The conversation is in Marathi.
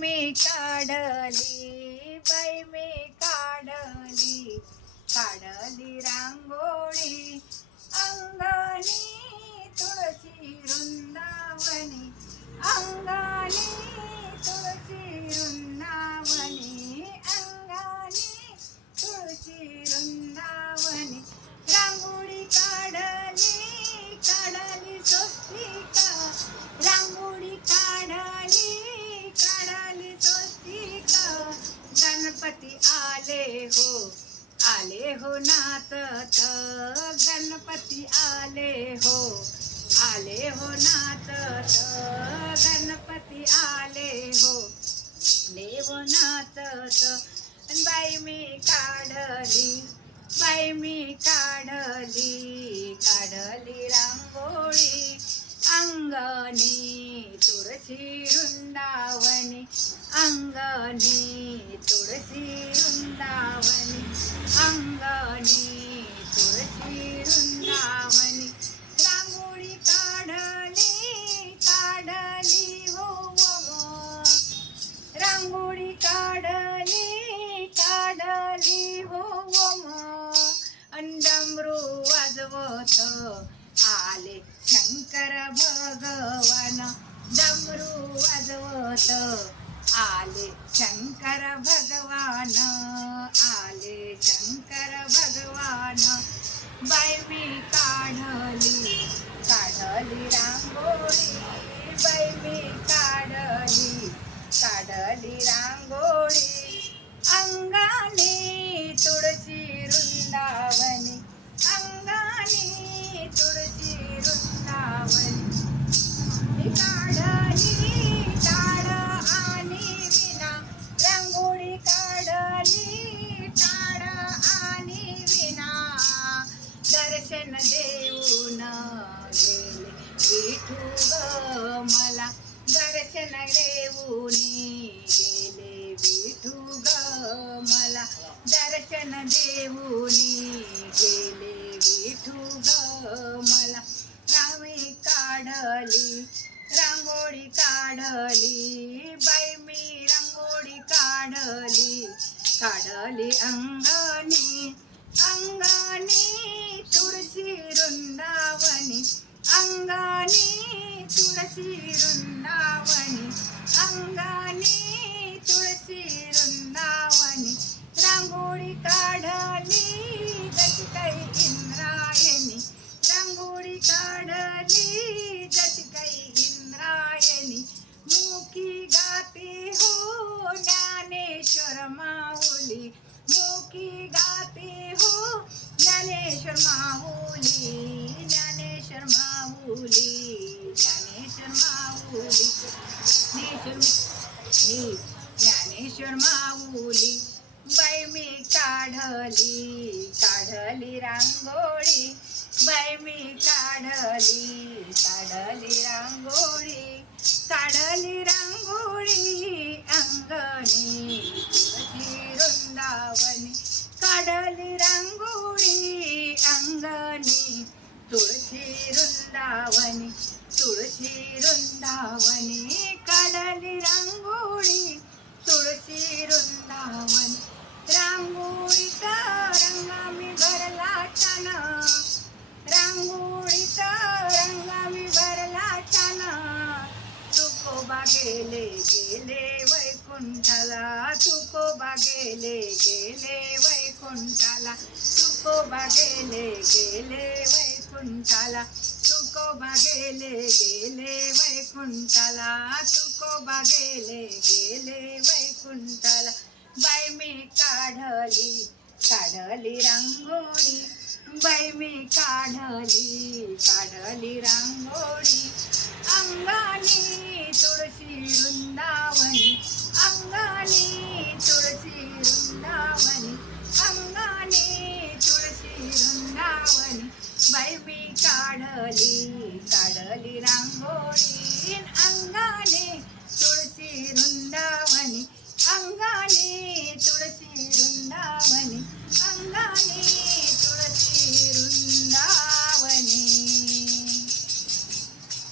मी काढली, बाई मी काढली, काढली रांगोळी अंगणी तुळशी वृंदावनी, अंगणी तुळशी वृंदावनी, अंगणी तुळशी वृंदावनी. रांगोळी काढली, काढली स्वस्तिका, रांगोळी काढली, काढली स्वस्तिका. गणपती आले हो नाचत, गणपती आले हो नाचत, गणपती आले हो देव नाचत. बाई मी काढली, बाई मी काढली, काढली रांगोळी अंगणी तुळशी वृंदावनी, अंगणी तुळशी वृंदावनी, अंगणी तुळशी वृंदावनी. रांगोळी काढली, काढली हो रांगोळी काढली, काढली हो डमरू वाजवत आले शंकर भगवान, डमरू वाजवत आले शंकर भगवान, आले शंकर भगवान. बाई मी काढली, काढली रांगोळी, बाई मी काढली, काढली रांगोळी अंगणी तुळशी वृंदावनी, अंगणी तुळशी वृंदावनी. काढली टाळ आणि विना, रांगोळी काढली टाळ आणि विना. दर्शन देऊन गेले विठू ग मला, दर्शन देऊन गेले विठू ग मला, दर्शन देऊन गेले विठू ग मला. रामी काढली, रांगोळी काढली, बाई मी रांगोळी काढली, काढली अंगणी, अंगणी तुळशी वृंदावनी, अंगणी तुळशी वृंदावनी, अंगणी तुळशी वृंदावनी. रांगोळी काढली जशी काही इंद्रायणी, रांगोळी काढली जशी काही इंद्रायणी. मुखी गाते हो ज्ञानेश्वर माऊली, मुखी गाते हो ज्ञानेश्वर माऊली, ज्ञानेश्वर माऊली, ज्ञानेश्वर माऊली, ज्ञानेश्वर माऊली. बाई मी काढली, काढली रांगोळी, बाई मी काढली, काढली रांगोळी, काढली रांगोळी अंगणी तुळशी वृंदावनी, काढली रांगोळी अंगणी तुळशी वृंदावनी, तुळशी वृंदावनी. काढली रांगोळी तुळशी वृंदावनी. रांगोळीचा रंग मी भरला छान, रांगोळीचा रंग मी भरला छान. तुकोबा गेले गेले वैकुंठाला, तुकोबा गेले गेले वैकुंठाला, तुकोबा गेले गेले वैकुंठाला, तुकोबा गेले गेले वैकुंठाला, तुकोबा गेले गेले वैकुंठाला. बाई मी काढली, काढली रांगोळी, बाई मी काढली, काढली रांगोळी अंगणी तुळशी वृंदावनी, अंगणी तुळशी वृंदावनी, अंगणी तुळशी वृंदावनी. बाई मी काढली, काढली रांगोळी